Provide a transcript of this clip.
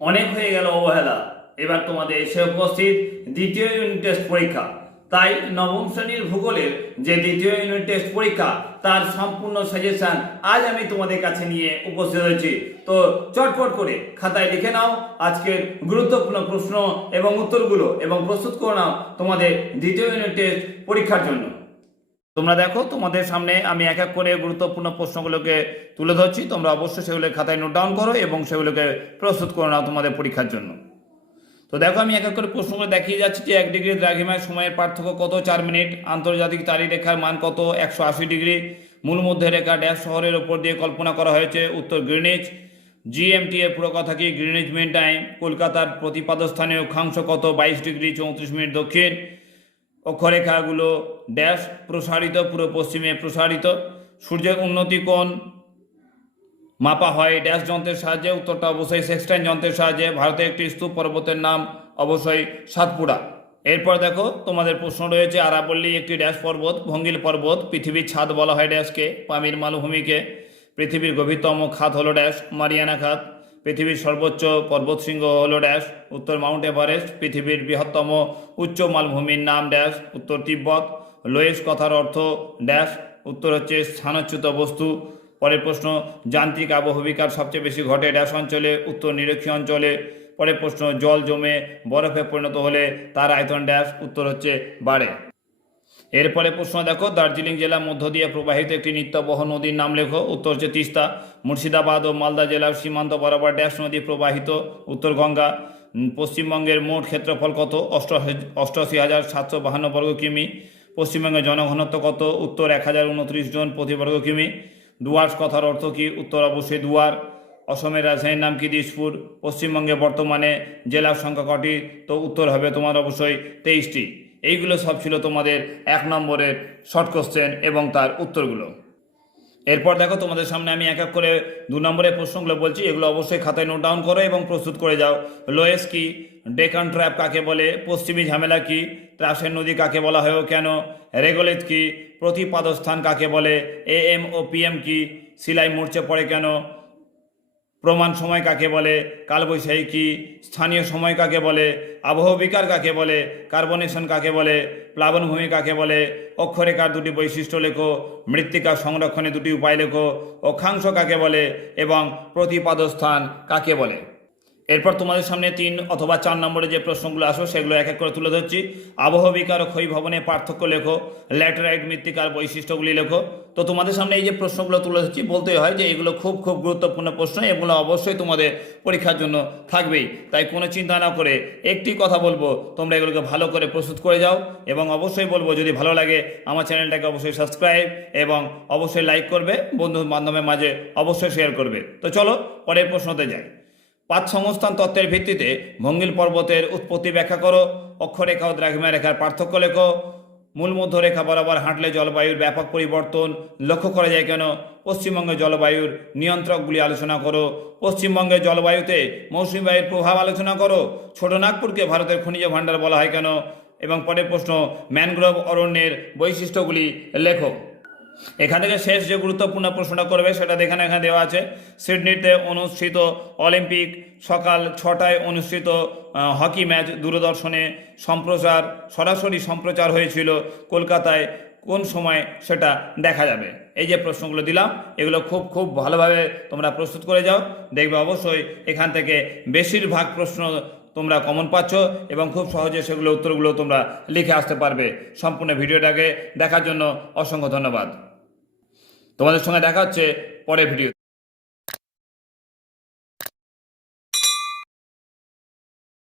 অনেক হয়ে গেল অবহেলা। এবার তোমাদের এসে উপস্থিত দ্বিতীয় ইউনিট টেস্ট পরীক্ষা। তাই নবম শ্রেণীর ভূগোলের যে দ্বিতীয় ইউনিট টেস্ট পরীক্ষা তার সম্পূর্ণ সাজেশন আজ আমি তোমাদের কাছে নিয়ে উপস্থিত হয়েছি। তো চটপট করে খাতায় লিখে নাও আজকের গুরুত্বপূর্ণ প্রশ্ন এবং উত্তরগুলো এবং প্রস্তুত করে নাও তোমাদের দ্বিতীয় ইউনিট টেস্ট পরীক্ষার জন্য। তোমরা দেখো তোমাদের সামনে আমি এক এক করে গুরুত্বপূর্ণ প্রশ্নগুলোকে তুলে ধরছি। তোমরা অবশ্যই সেগুলো খাতায় নোট ডাউন করো এবং সেগুলোকে প্রস্তুত করে নাও তোমাদের পরীক্ষার জন্য। তো দেখো আমি এক এক করে প্রশ্নগুলো দেখিয়ে যাচ্ছি যে 1 ডিগ্রি দ্রাঘিমায় সময়ের পার্থক্য কত 4 মিনিট, আন্তর্জাতিক তারিখরেখার মান কত 180 ডিগ্রি, মূল মধ্যে রেখা ড্যাশ শহরের ওপর দিয়ে কল্পনা করা হয়েছে, উত্তর গ্রিনিচ, জিএমটি এর পুরো কথা কি গ্রিনিচ মিন টাইম, কলকাতার প্রতিপাদস্থানীয় অক্ষাংশ কত 22 ডিগ্রি 34 মিনিট দক্ষিণ, অক্ষরেখাগুলো ড্যাশ প্রসারিত পূর্ব পশ্চিমে প্রসারিত, সূর্যের উন্নতি কোণ মাপা হয় ড্যাশ যন্ত্রের সাহায্যে, উত্তরটা অবশ্যই সেক্সটাইন যন্ত্রের সাহায্যে, ভারতের একটি স্তূপ পর্বতের নাম অবশ্যই সাতপুরা। এরপর দেখো তোমাদের প্রশ্ন রয়েছে আরাবল্লী একটি ড্যাশ পর্বত, ভঙ্গিল পর্বত, পৃথিবীর ছাদ বলা হয় ড্যাশকে, পামির মালভূমিকে, পৃথিবীর গভীরতম খাত হলো ড্যাশ মারিয়ানা খাত, পৃথিবীর সর্বোচ্চ পর্বতশৃঙ্গ হলো ড্যাশ, উত্তর মাউন্ট এভারেস্ট, পৃথিবীর বৃহত্তম উচ্চ মালভূমির নাম ড্যাশ, উত্তর তিব্বত, লোয়েস কথার অর্থ ড্যাশ, উত্তর হচ্ছে স্থানচ্যুত বস্তু। পরের প্রশ্ন যান্ত্রিক আবহবিকার সবচেয়ে বেশি ঘটে ড্যাশ অঞ্চলে, উত্তর নিরক্ষীয় অঞ্চলে। পরের প্রশ্ন জল জমে বরফে পরিণত হলে তার আয়তন ড্যাশ, উত্তর হচ্ছে বাড়ে। এরপরে প্রশ্ন দেখো দার্জিলিং জেলার মধ্য দিয়ে প্রবাহিত একটি নিত্যবহ নদীর নাম লেখো, উত্তর হচ্ছে তিস্তা। মুর্শিদাবাদ ও মালদা জেলার সীমান্ত বরাবর ড্যাশ নদী প্রবাহিত, উত্তর গঙ্গা। পশ্চিমবঙ্গের মোট ক্ষেত্রফল কত 88,752 বর্গ কিমি। পশ্চিমবঙ্গের জনঘনত্ব কত, উত্তর 1029 জন প্রতি বর্গ কিমি। ডুয়ার্স কথার অর্থ কি, উত্তর অবশ্যই দুয়ার। অসমের রাজধানীর নাম কি দিসপুর। পশ্চিমবঙ্গে বর্তমানে জেলার সংখ্যা কটি, তো উত্তর হবে তোমার অবশ্যই 23টি। এইগুলো সব ছিল তোমাদের 1 নম্বরের শর্ট কোশ্চেন এবং তার উত্তরগুলো। এরপর দেখো তোমাদের সামনে আমি এক এক করে 2 নম্বরের প্রশ্নগুলো বলছি, এগুলো অবশ্যই খাতায় নোট ডাউন করো এবং প্রস্তুত করে যাও। লোয়েস কি, ডেকান ট্র্যাপ কাকে বলে, পশ্চিমী ঝামেলা কি, ত্রাসের নদী কাকে বলা হয় ও কেন, রেগোলেথ কি, প্রতিপাদস্থান কাকে বলে, এএম ও পিএম কি, সিলাই মরচে পড়ে কেন, প্রমাণ সময় কাকে বলে, কালবৈশাখী কি, স্থানীয় সময় কাকে বলে, আবহবিকার কাকে বলে, কার্বনেশন কাকে বলে, প্লাবনভূমি কাকে বলে, অক্ষরেখার 2টি বৈশিষ্ট্য লেখো, মৃত্তিকা সংরক্ষণে 2টি উপায় লেখো, অক্ষাংশ কাকে বলে এবং প্রতিপাদস্থান কাকে বলে। এরপর তোমাদের সামনে 3 অথবা 4 নম্বরে যে প্রশ্নগুলো আসবে সেগুলো এক এক করে তুলে ধরছি। আবহবিকার ও ক্ষয়ভবনের পার্থক্য লেখো, ল্যাটেরাইট মৃত্তিকার বৈশিষ্ট্যগুলি লেখো। তো তোমাদের সামনে এই যে প্রশ্নগুলো তুলে ধরছি বলতেই হয় যে এগুলো খুব খুব গুরুত্বপূর্ণ প্রশ্ন, এগুলো অবশ্যই তোমাদের পরীক্ষার জন্য থাকবেই। তাই কোনো চিন্তা না করে একটি কথা বলবো, তোমরা এগুলোকে ভালো করে প্রস্তুত করে যাও এবং অবশ্যই বলবো যদি ভালো লাগে আমার চ্যানেলটাকে অবশ্যই সাবস্ক্রাইব এবং অবশ্যই লাইক করবে, বন্ধু বান্ধবের মাঝে অবশ্যই শেয়ার করবে। তো চলো পরের প্রশ্নতে যাই। পাঁচ সংস্থান তত্ত্বের ভিত্তিতে ভঙ্গিল পর্বতের উৎপত্তি ব্যাখ্যা করো, অক্ষরেখা ও দ্রাঘিমা রেখার পার্থক্য লেখো, মূল মধ্যরেখা বরাবর হাঁটলে জলবায়ুর ব্যাপক পরিবর্তন লক্ষ্য করা যায় কেন, পশ্চিমবঙ্গের জলবায়ুর নিয়ন্ত্রকগুলি আলোচনা করো, পশ্চিমবঙ্গের জলবায়ুতে মৌসুমী বায়ুর প্রভাব আলোচনা করো, ছোটনাগপুরকে ভারতের খনিজ ভাণ্ডার বলা হয় কেন, এবং পরের প্রশ্ন ম্যানগ্রোভ অরণ্যের বৈশিষ্ট্যগুলি লেখো। এখান থেকে শেষ যে গুরুত্বপূর্ণ প্রশ্নটা করবে সেটা এখানে দেওয়া আছে। সিডনিতে অনুষ্ঠিত অলিম্পিক সকাল 6টায় অনুষ্ঠিত হকি ম্যাচ দূরদর্শনে সরাসরি সম্প্রচার হয়েছিল কলকাতায় কোন সময় সেটা দেখা যাবে। এই যে প্রশ্নগুলো দিলাম এগুলো খুব খুব ভালোভাবে তোমরা প্রস্তুত করে যাও, দেখবে অবশ্যই এখান থেকে বেশিরভাগ প্রশ্ন তোমরা কমন পাচ্ছ এবং খুব সহজে সেগুলো উত্তরগুলো তোমরা লিখে আসতে পারবে। সম্পূর্ণ ভিডিওটাকে দেখার জন্য অসংখ্য ধন্যবাদ। তোমাদের সঙ্গে দেখা হচ্ছে পরের ভিডিও।